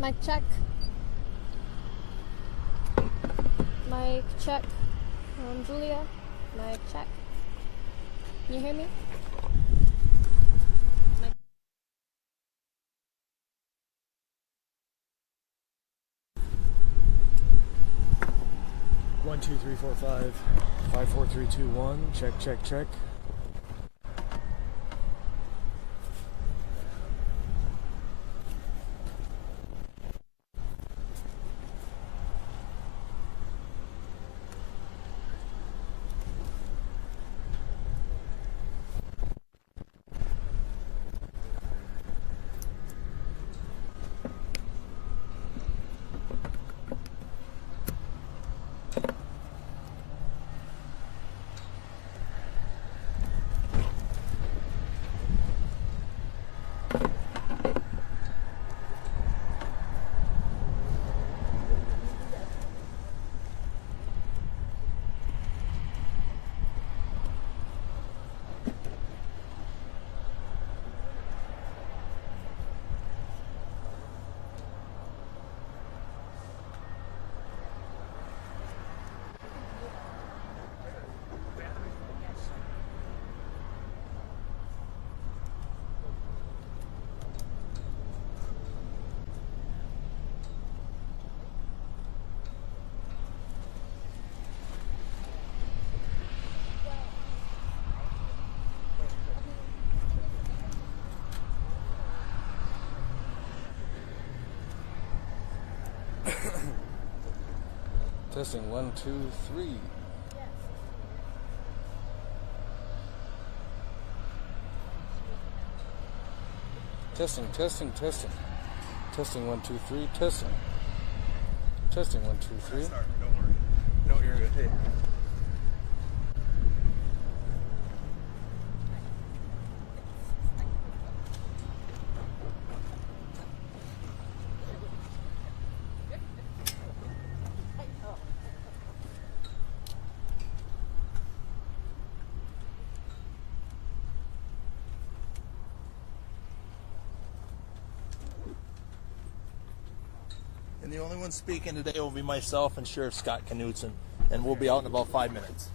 Mic check. Mic check. Julia. Mic check. Can you hear me? Mic. 1 2 3 4 5 5 4 3 2 1. Check, check, check. Testing 1 2 3. Testing, testing, testing. Testing 1 2 3. Testing. Testing 1 2 3. Don't worry. No, you're good. Hey. And the only one speaking today will be myself and Sheriff Scott Knutson, and we'll be out in about 5 minutes.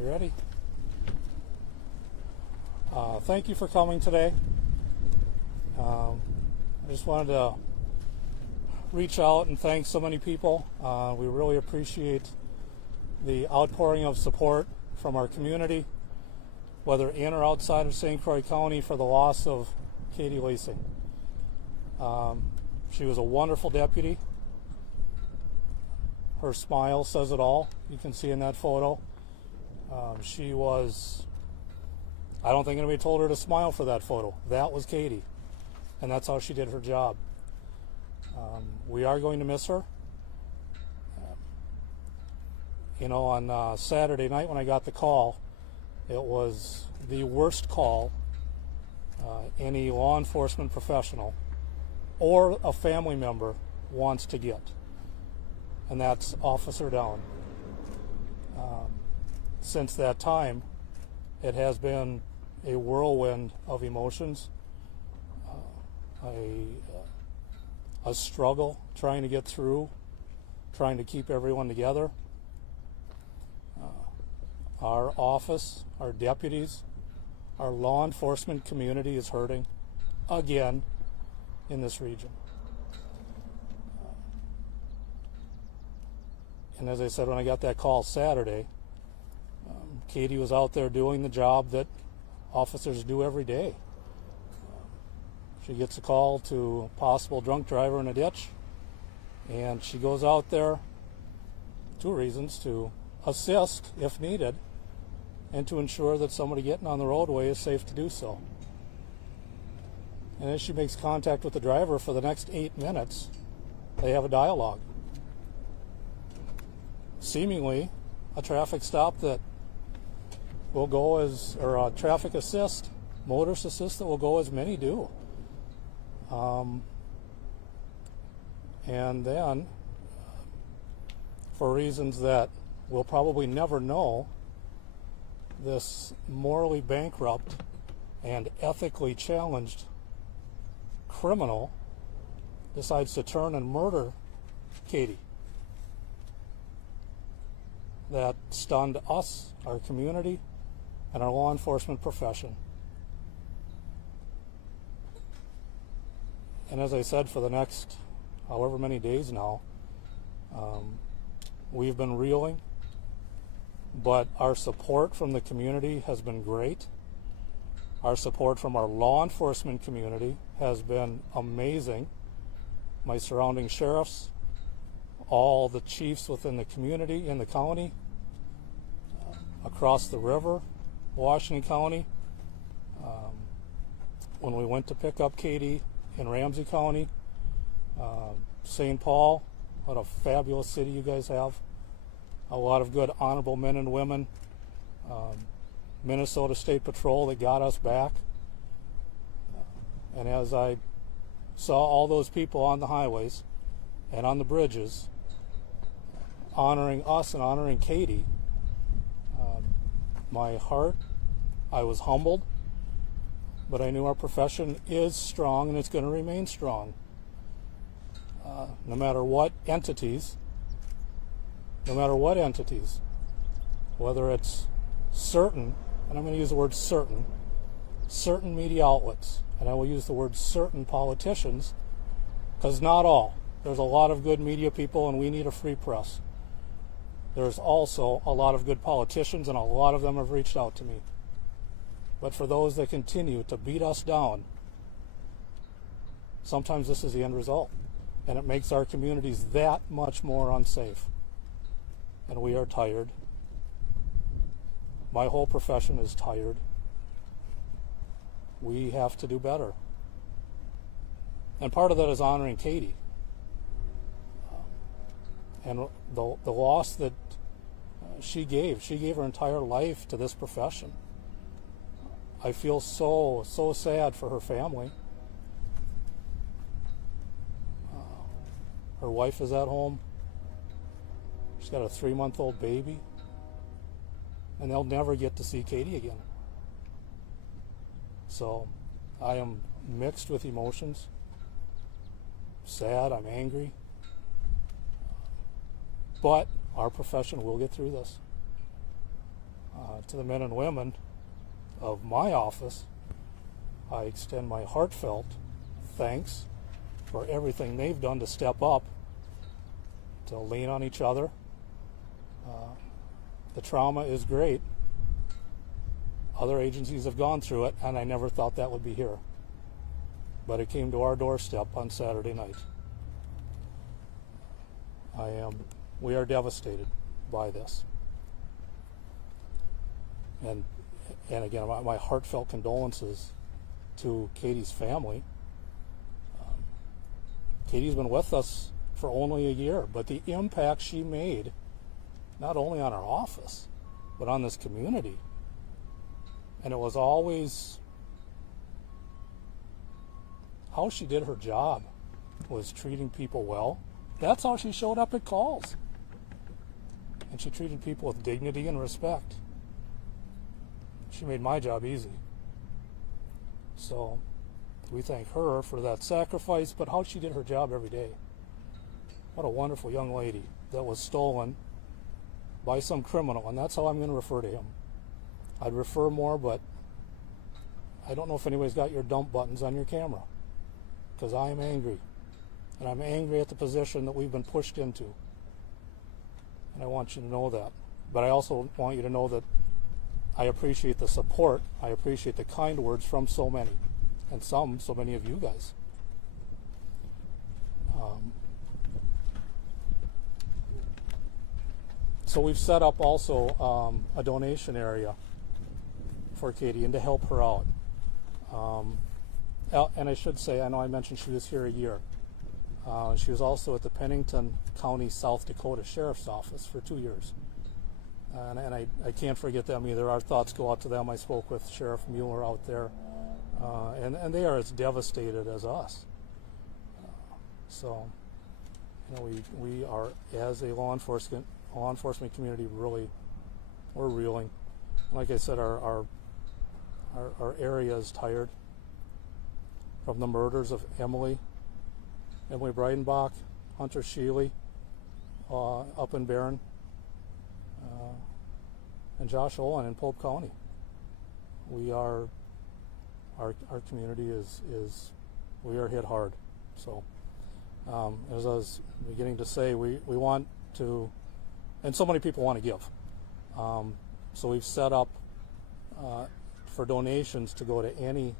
You ready? Thank you for coming today. I just wanted to reach out and thank so many people. We really appreciate the outpouring of support from our community, whether in or outside of St. Croix County, for the loss of Kaitie Leising. She was a wonderful deputy. Her smile says it all. You can see in that photo. She was, I don't think anybody told her to smile for that photo. That was Kaitie, and that's how she did her job. We are going to miss her. You know, on Saturday night when I got the call, it was the worst call any law enforcement professional or a family member wants to get, and that's officer down. Since that time, it has been a whirlwind of emotions, a struggle trying to get through, trying to keep everyone together. Our office, our deputies, our law enforcement community is hurting again in this region. And as I said, when I got that call Saturday, Kaitie was out there doing the job that officers do every day. She gets a call to a possible drunk driver in a ditch, and she goes out there, two reasons: to assist if needed, and to ensure that somebody getting on the roadway is safe to do so. And as she makes contact with the driver for the next 8 minutes, they have a dialogue. Seemingly a traffic stop that will go as, or a traffic assist, motorist assist that will go as many do. And then, for reasons that we'll probably never know, this morally bankrupt and ethically challenged criminal decides to turn and murder Kaitie. That stunned us, our community, and our law enforcement profession. And as I said, for the next however many days now, we've been reeling, but our support from the community has been great. Our support from our law enforcement community has been amazing. My surrounding sheriffs, all the chiefs within the community in the county, across the river, Washington County. When we went to pick up Kaitie in Ramsey County, St. Paul, what a fabulous city you guys have. A lot of good honorable men and women. Minnesota State Patrol that got us back. And as I saw all those people on the highways and on the bridges honoring us and honoring Kaitie, my heart, I was humbled, but I knew our profession is strong and it's going to remain strong. No matter what entities, whether it's certain, and I'm going to use the word certain media outlets, and I will use the word certain politicians, because not all. There's a lot of good media people, and we need a free press. There's also a lot of good politicians, and a lot of them have reached out to me. But for those that continue to beat us down, sometimes this is the end result, and it makes our communities that much more unsafe. And we are tired. My whole profession is tired. We have to do better. And part of that is honoring Kaitie. And the loss that she gave her entire life to this profession. I feel so sad for her family. Her wife is at home. She's got a 3-month-old baby. And they'll never get to see Kaitie again. So I am mixed with emotions. Sad, I'm angry. But our profession will get through this. To the men and women of my office, I extend my heartfelt thanks for everything they've done to step up, to lean on each other. The trauma is great. Other agencies have gone through it, and I never thought that would be here. But it came to our doorstep on Saturday night. We are devastated by this. And again, my heartfelt condolences to Kaitie's family. Kaitie's been with us for only a year, but the impact she made, not only on our office, but on this community. And it was always how she did her job, was treating people well. That's how she showed up at calls. And she treated people with dignity and respect. She made my job easy. So we thank her for that sacrifice, but how she did her job every day. What a wonderful young lady that was stolen by some criminal, and that's how I'm going to refer to him. I'd refer more, but I don't know if anybody's got your dump buttons on your camera, because I am angry. And I'm angry at the position that we've been pushed into. And I want you to know that. But I also want you to know that I appreciate the support. I appreciate the kind words from so many. And so many of you guys. So we've set up also a donation area for Kaitie and to help her out. And I should say, I know I mentioned she was here a year. She was also at the Pennington County, South Dakota Sheriff's Office for 2 years. And I can't forget them either. Our thoughts go out to them. I spoke with Sheriff Mueller out there. And they are as devastated as us. So, you know, we are, as a law enforcement community, really, we're reeling. Like I said, our area is tired from the murders of Emily Breidenbach, Hunter Sheely, up in Barron, and Josh Olin in Pope County. Our community is we are hit hard. So as I was beginning to say, we want to, and so many people want to give. So we've set up for donations to go to any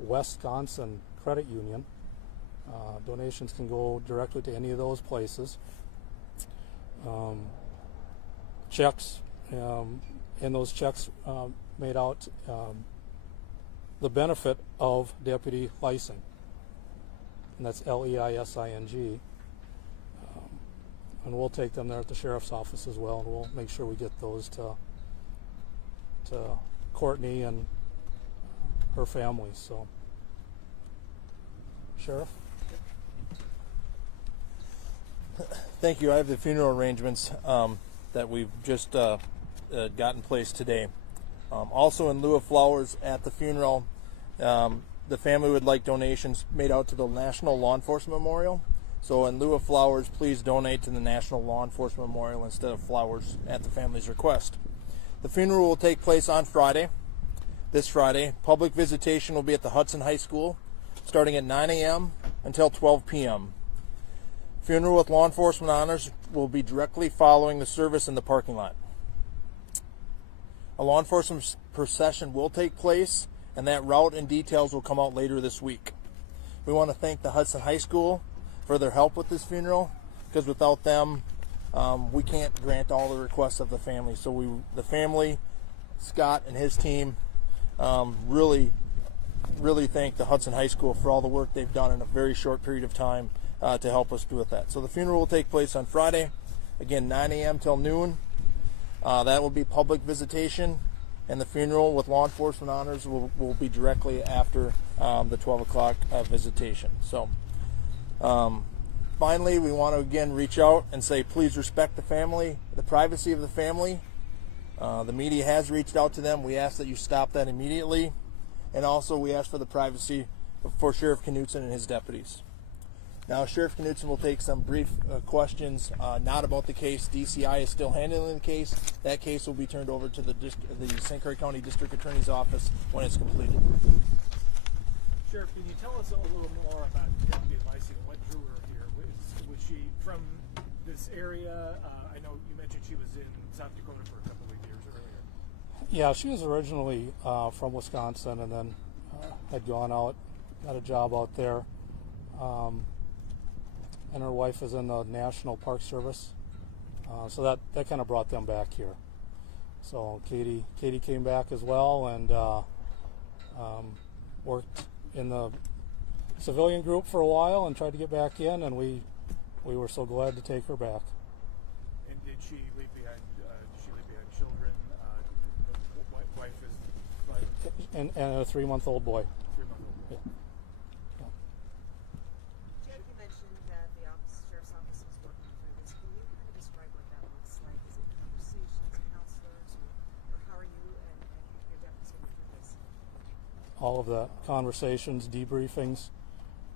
Wisconsin credit union. Donations can go directly to any of those places. Checks, and those checks made out the benefit of Deputy Leising, and that's Leising. And we'll take them there at the sheriff's office as well, and we'll make sure we get those to Courtney and her family. So, Sheriff? Thank you. I have the funeral arrangements that we've just got in place today. Also, in lieu of flowers at the funeral, the family would like donations made out to the National Law Enforcement Memorial. So in lieu of flowers, please donate to the National Law Enforcement Memorial instead of flowers at the family's request. The funeral will take place on Friday, this Friday. Public visitation will be at the Hudson High School, starting at 9 a.m. until 12 p.m. Funeral with law enforcement honors will be directly following the service in the parking lot. A law enforcement procession will take place, and that route and details will come out later this week. We want to thank the Hudson High School for their help with this funeral, because without them, we can't grant all the requests of the family. So the family, Scott and his team, really thank the Hudson High School for all the work they've done in a very short period of time to help us do with that. So the funeral will take place on Friday, again 9 a.m. till noon. That will be public visitation, and the funeral with law enforcement honors will be directly after the 12 o'clock visitation. So finally, we want to again reach out and say, please respect the family, the privacy of the family. The media has reached out to them. We ask that you stop that immediately. And also we ask for the privacy for Sheriff Knutson and his deputies. Now, Sheriff Knudsen will take some brief questions, not about the case. DCI is still handling the case. That case will be turned over to the St. Croix County District Attorney's Office when it's completed. Sheriff, can you tell us a little more about Deputy Leising? What drew her here? Was she from this area? I know you mentioned she was in South Dakota for a couple of years earlier. Yeah, she was originally from Wisconsin, and then had gone out, got a job out there. And her wife is in the National Park Service, so that kind of brought them back here. So Katie came back as well, and worked in the civilian group for a while and tried to get back in, and we were so glad to take her back. And did she leave behind? Children? Wife is and a 3-month-old boy. 3-month-old. Yeah. Jeff, you mentioned that the Sheriff's Office was working through this. Can you kind of describe what that looks like? Is it conversations, counselors, or how are you and your deputies going through this? All of that, conversations, debriefings,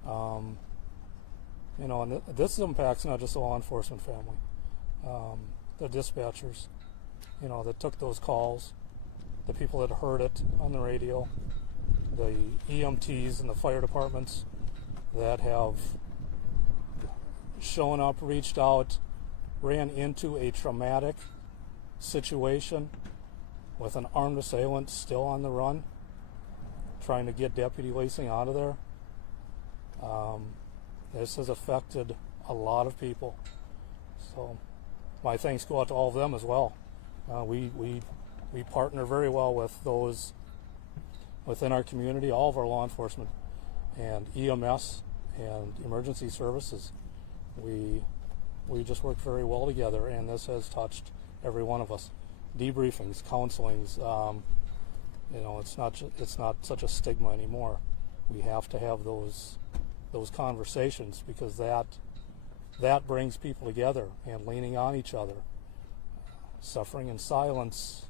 and this impacts not just the law enforcement family, the dispatchers, that took those calls, the people that heard it on the radio, the EMTs and the fire departments that have shown up, reached out, ran into a traumatic situation with an armed assailant still on the run, trying to get Deputy Leising out of there. This has affected a lot of people. So my thanks go out to all of them as well. We partner very well with those within our community, all of our law enforcement and EMS and emergency services. We just work very well together, and this has touched every one of us. Debriefings, counselings, it's not such a stigma anymore. We have to have those conversations, because that brings people together, and leaning on each other. Suffering in silence,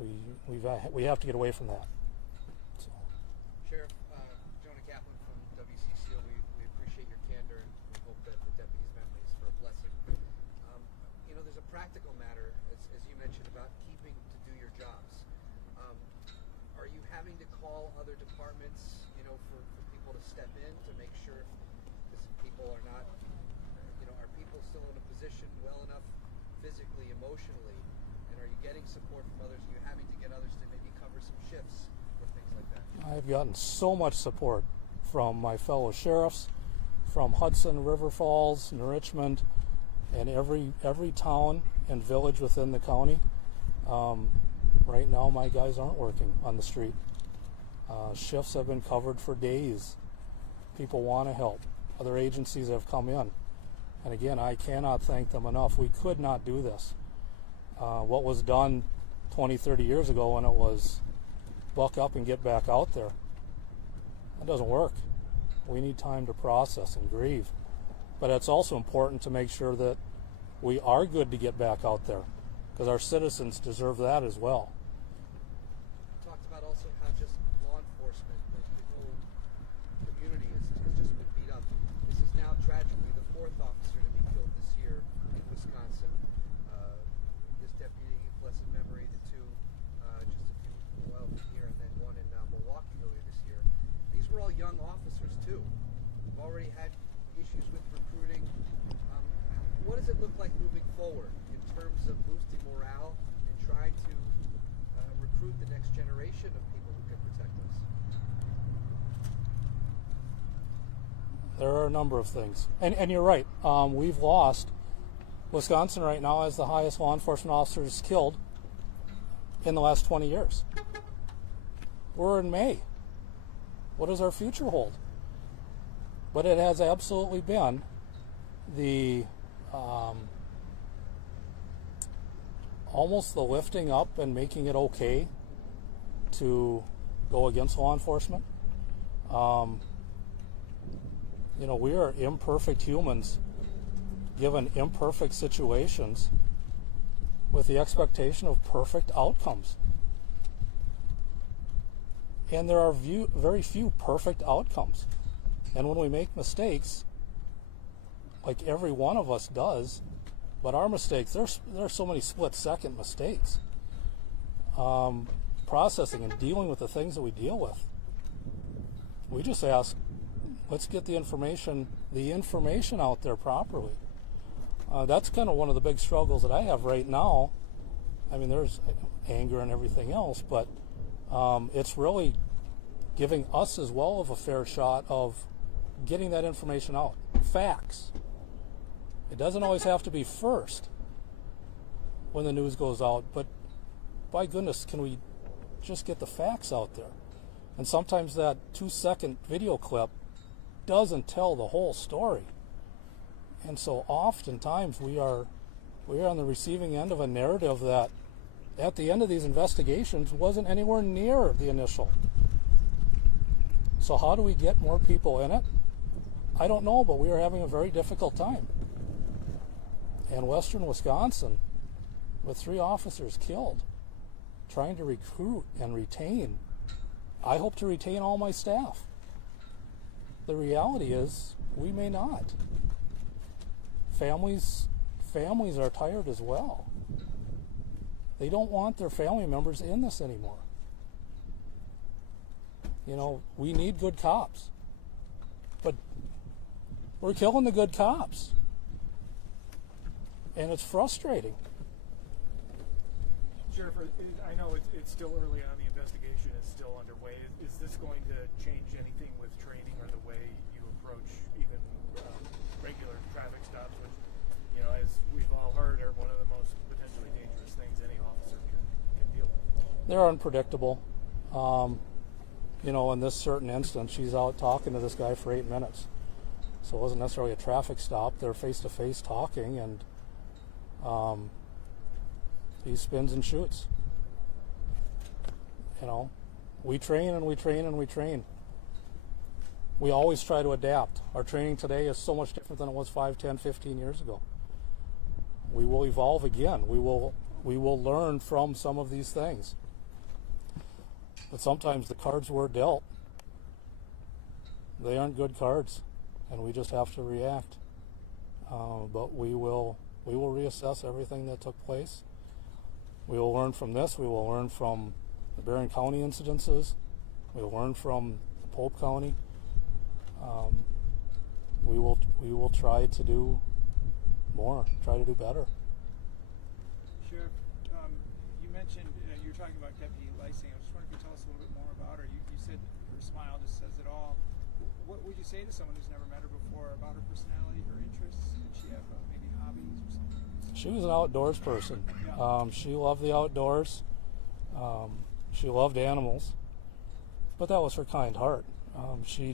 we have to get away from that. So. Sheriff, Jonah Kaplan from WCCO, we appreciate your candor, and we hope that the deputy's memory is for a blessing. There's a practical matter, as you mentioned, about keeping to do your jobs. Are you having to call other departments, for people to step in to make sure people are not, are people still in a position well enough physically, emotionally, and are you getting support from others? Are you having to get others to maybe cover some shifts or things like that? I've gotten so much support from my fellow sheriffs, from Hudson, River Falls, and Richmond, and every town and village within the county. Right now, my guys aren't working on the street. Shifts have been covered for days. People want to help. Other agencies have come in. And again, I cannot thank them enough. We could not do this. What was done 20, 30 years ago, when it was buck up and get back out there, that doesn't work. We need time to process and grieve. But it's also important to make sure that we are good to get back out there, because our citizens deserve that as well. You talked about also how just law enforcement, the whole community has just been beat up. This is now tragically the 4th officer to be killed this year in Wisconsin. This deputy, blessed memory, the 2 just a while from here, and then 1 in Milwaukee earlier this year. These were all young officers too. We've already had issues with recruiting. What does it look like moving forward in terms of boosting morale and trying to recruit the next generation of people who can protect us? There are a number of things. And you're right. We've lost. Wisconsin right now has the highest law enforcement officers killed in the last 20 years. We're in May. What does our future hold? But it has absolutely been the almost the lifting up and making it okay to go against law enforcement. We are imperfect humans given imperfect situations with the expectation of perfect outcomes. And there are very few perfect outcomes. And when we make mistakes, like every one of us does, but our mistakes, there are so many split-second mistakes. Processing and dealing with the things that we deal with. We just ask, let's get the information out there properly. That's kind of one of the big struggles that I have right now. I mean, there's anger and everything else, but it's really giving us as well of a fair shot of getting that information out. Facts. It doesn't always have to be first when the news goes out, but by goodness, can we just get the facts out there? And sometimes that 2-second video clip doesn't tell the whole story. And so oftentimes we are on the receiving end of a narrative that at the end of these investigations wasn't anywhere near the initial. So how do we get more people in it? I don't know, but we are having a very difficult time. And western Wisconsin, with 3 officers killed, trying to recruit and retain. I hope to retain all my staff. The reality is we may not. Families are tired as well. They don't want their family members in this anymore. You know, we need good cops, but we're killing the good cops, and it's frustrating. Sheriff, I know it's still early on, the investigation is still underway. Is this going to change anything with training or the way you approach even regular traffic stops, which, you know, as we've all heard, are one of the most potentially dangerous things any officer can deal with? They're unpredictable. You know, in this certain instance, she's out talking to this guy for 8 minutes. So it wasn't necessarily a traffic stop. They're face-to-face talking, and he spins and shoots. You know, we train and we train and we train. We always try to adapt. Our training today is so much different than it was 5, 10, 15 years ago. We will evolve again. We will learn from some of these things. But sometimes the cards we're dealt, they aren't good cards, and we just have to react. But we will reassess everything that took place. We will learn from this. We will learn from the Barron County incidences. We will learn from Pope County. We will try to do more, try to do better. Sheriff, you mentioned you were talking about Deputy Leising. I was just wondering if you could tell us a little bit more about her. You said her smile just says it all. What would you say to someone who's never met her before about her personality, her interests? Did she have maybe hobbies or something? She was an outdoors person. She loved the outdoors. She loved animals, but that was her kind heart. She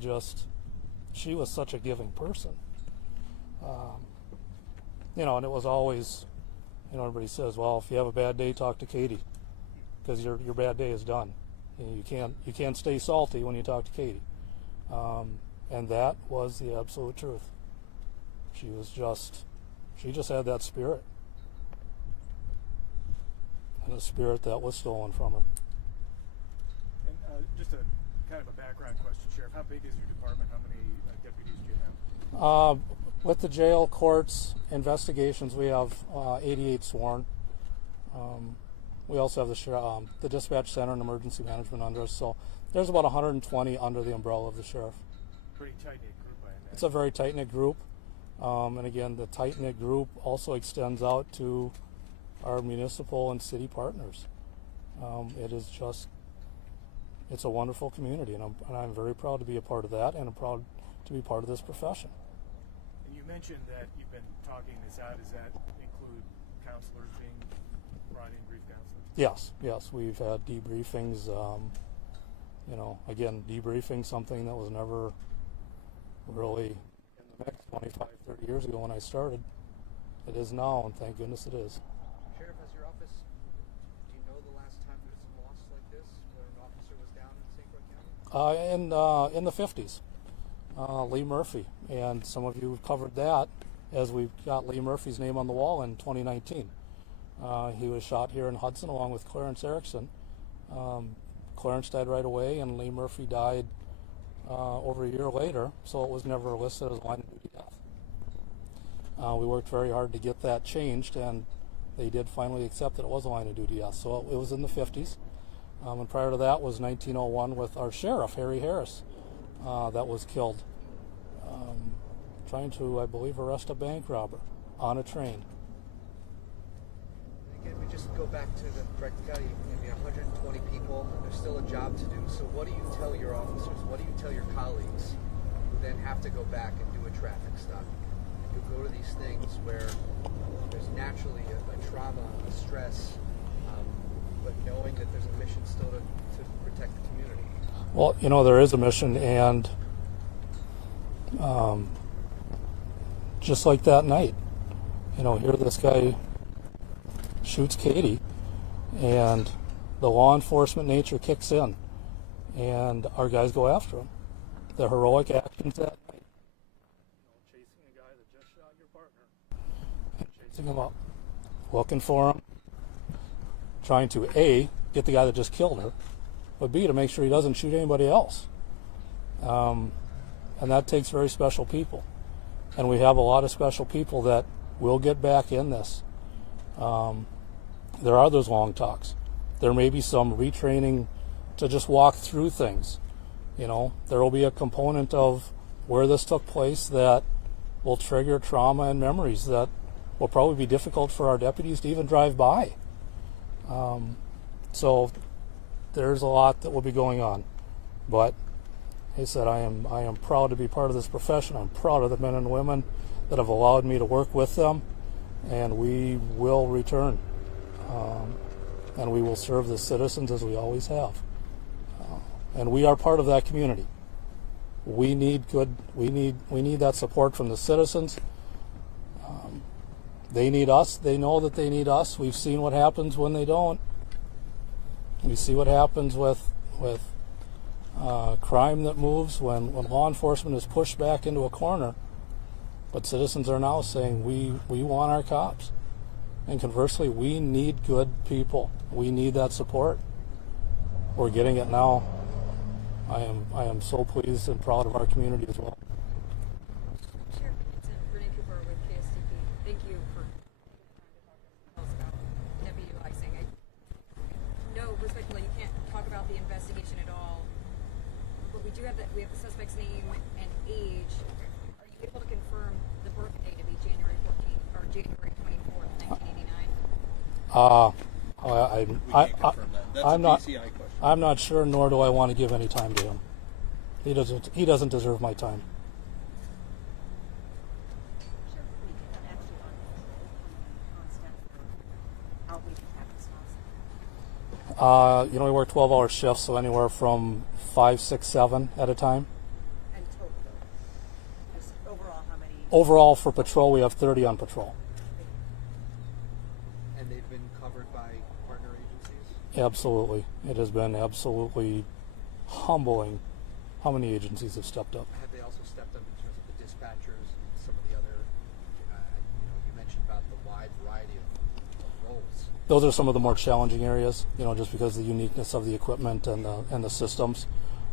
was such a giving person. You know, and it was always, you know, everybody says, well, if you have a bad day, talk to Kaitie, because your bad day is done. You can't stay salty when you talk to Kaitie. And that was the absolute truth. She just had that spirit. And a spirit that was stolen from her. And just a kind of a background question, Sheriff. How big is your department? How many deputies do you have? With the jail, courts, investigations, we have 88 sworn. We also have the dispatch center and emergency management under us. So there's about 120 under the umbrella of the sheriff. Pretty tight-knit group, I imagine. It's a very tight-knit group. And again, the tight-knit group also extends out to our municipal and city partners. It's a wonderful community, and I'm very proud to be a part of that, and I'm proud to be part of this profession. And you mentioned that you've been talking this out. Does that include counselors being brought in, brief counselors? Yes, we've had debriefings. You know, again, debriefing something that was never really in the mix 25, 30 years ago when I started. It is now, and thank goodness it is. Sheriff, as your office, do you know the last time there was a loss like this, where an officer was down in St. Croix County? In the 50s, Lee Murphy, and some of you have covered that as we've got Lee Murphy's name on the wall in 2019. He was shot here in Hudson along with Clarence Erickson. Clarence died right away, and Lee Murphy died over a year later, so it was never listed as line of duty death. We worked very hard to get that changed, and they did finally accept that it was a line of duty death. So it was in the 50s. And prior to that was 1901 with our sheriff, Harry Harris, that was killed trying to, I believe, arrest a bank robber on a train. Again, we just go back to the Croix County. I mean, 120 people. There's still a job to do. So what do you tell your officers? What do you tell your colleagues who then have to go back and do a traffic stop? You go to these things where there's naturally a trauma, a stress, but knowing that there's a mission still to protect the community. Well, you know, there is a mission, and just like that night, you know, here this guy shoots Kaitie, and the law enforcement nature kicks in, and our guys go after him. The heroic actions that night, chasing a guy that just shot your partner, and chasing him up, looking for him, trying to A, get the guy that just killed her, but B, to make sure he doesn't shoot anybody else. And that takes very special people. And we have a lot of special people that will get back in this. There are those long talks. There may be some retraining to just walk through things. You know, there will be a component of where this took place that will trigger trauma and memories that will probably be difficult for our deputies to even drive by. So there's a lot that will be going on. But he said, I am proud to be part of this profession. I'm proud of the men and women that have allowed me to work with them, and we will return. And we will serve the citizens as we always have. And we are part of that community. We need that support from the citizens. They need us. They know that they need us. We've seen what happens when they don't. We see what happens with crime that moves when law enforcement is pushed back into a corner. But citizens are now saying we want our cops. And conversely, we need good people. We need that support. We're getting it now. I am so pleased and proud of our community as well. Sheriff, it's Renee Cooper with KSTP. Thank you for taking the time to tell us about Deputy Leising. I know respectfully you can't talk about the investigation at all, but we have the suspect's name and age. Are you able to confirm the birth date to be January 14th or January 24th, 1989? I'm not sure, nor do I want to give any time to him. He doesn't deserve my time. You know, we work 12-hour shifts, so anywhere from 5, 6, 7 at a time. And total, just overall, how many? Overall, for patrol, we have 30 on patrol. And they've been covered by partner agencies? Absolutely. It has been absolutely humbling how many agencies have stepped up. Have they also stepped up in terms of the dispatchers and some of the other, you mentioned about the wide variety of roles? Those are some of the more challenging areas, you know, just because of the uniqueness of the equipment and the systems.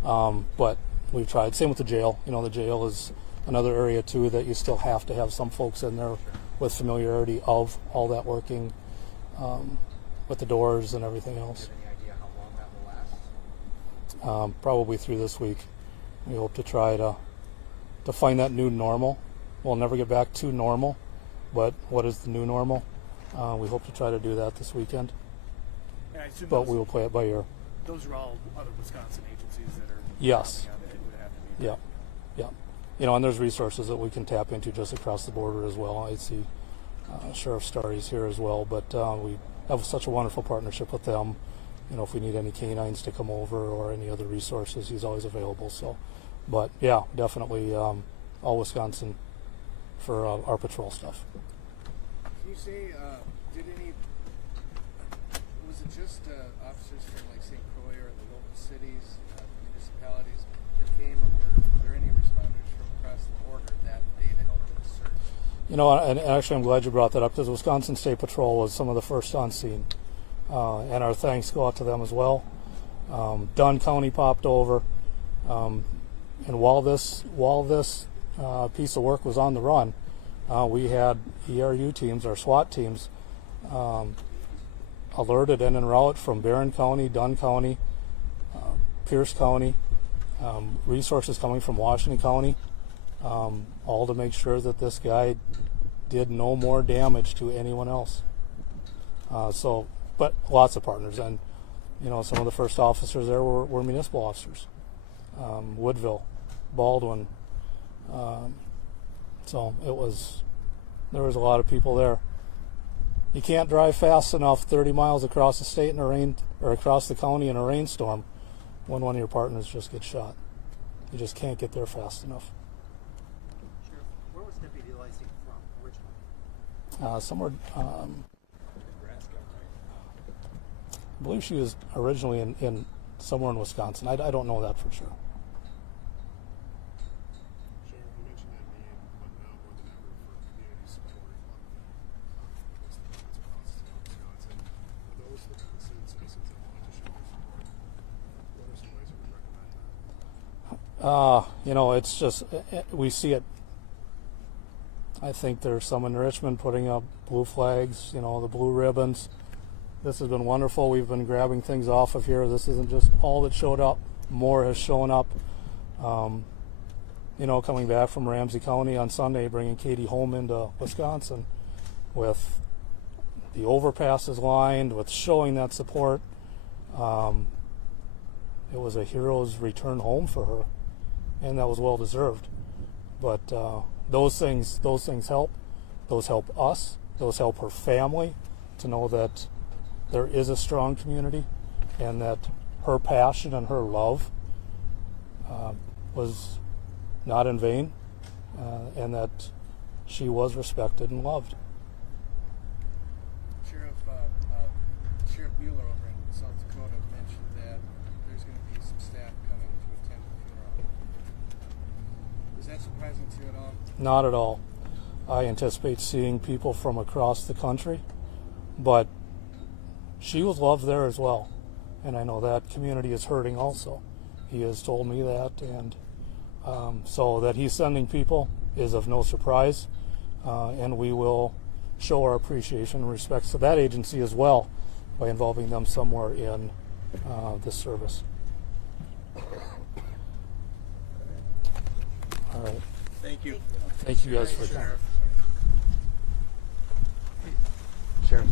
But we've tried. Same with the jail. You know, the jail is another area too that you still have to have some folks in there with familiarity of all that working, with the doors and everything else. Do you have any idea how long that will last? Probably through this week. We hope to try to find that new normal. We'll never get back to normal, but what is the new normal? We hope to try to do that this weekend. And I assume But we will play it by ear. those are all other Wisconsin agencies that are Yes. helping out. It would have to be. Yeah. You know, and there's resources that we can tap into just across the border as well. I see Sheriff Starry's here as well, but we have such a wonderful partnership with them. You know, if we need any canines to come over or any other resources, he's always available. So, but yeah, definitely all Wisconsin for our patrol stuff. Can you say, was it just officers from like St. Croix or the local cities, municipalities that came, or were there any responders from across the border that day to help with the search? You know, and actually I'm glad you brought that up because Wisconsin State Patrol was some of the first on scene. And our thanks go out to them as well. Dunn County popped over. And while this piece of work was on the run, we had ERU teams, our SWAT teams, alerted in en route from Barron County, Dunn County, Pierce County, resources coming from Washington County, all to make sure that this guy did no more damage to anyone else. But lots of partners, and some of the first officers there were municipal officers, Woodville, Baldwin. So there was a lot of people there. You can't drive fast enough 30 miles across the state in a rain, or across the county in a rainstorm when one of your partners just gets shot. You just can't get there fast enough. Sheriff, where was Deputy Leising from originally? Somewhere, I believe she was originally in somewhere in Wisconsin. I don't know that for sure. Sheriff, you mentioned that name, but now more than ever for community support across Wisconsin. For those that are concerned citizens that want to show their support, what are some ways that we recommend that? It's just, we see it. I think there's some in Richmond putting up blue flags, the blue ribbons. This has been wonderful. We've been grabbing things off of here. This isn't just all that showed up. More has shown up. Coming back from Ramsey County on Sunday, bringing Katie home into Wisconsin with the overpasses lined, with showing that support. It was a hero's return home for her, and that was well deserved. But those things help. Those help us. Those help her family to know that there is a strong community, and that her passion and her love was not in vain, and that she was respected and loved. Sheriff Bueller over in South Dakota mentioned that there's going to be some staff coming to attend the funeral. Is that surprising to you at all? Not at all. I anticipate seeing people from across the country, but she was loved there as well, and I know that community is hurting also. He has told me that, and so that he's sending people is of no surprise, and we will show our appreciation and respect to that agency as well by involving them somewhere in this service. All right. Thank you. Thank you guys for coming. Sheriff.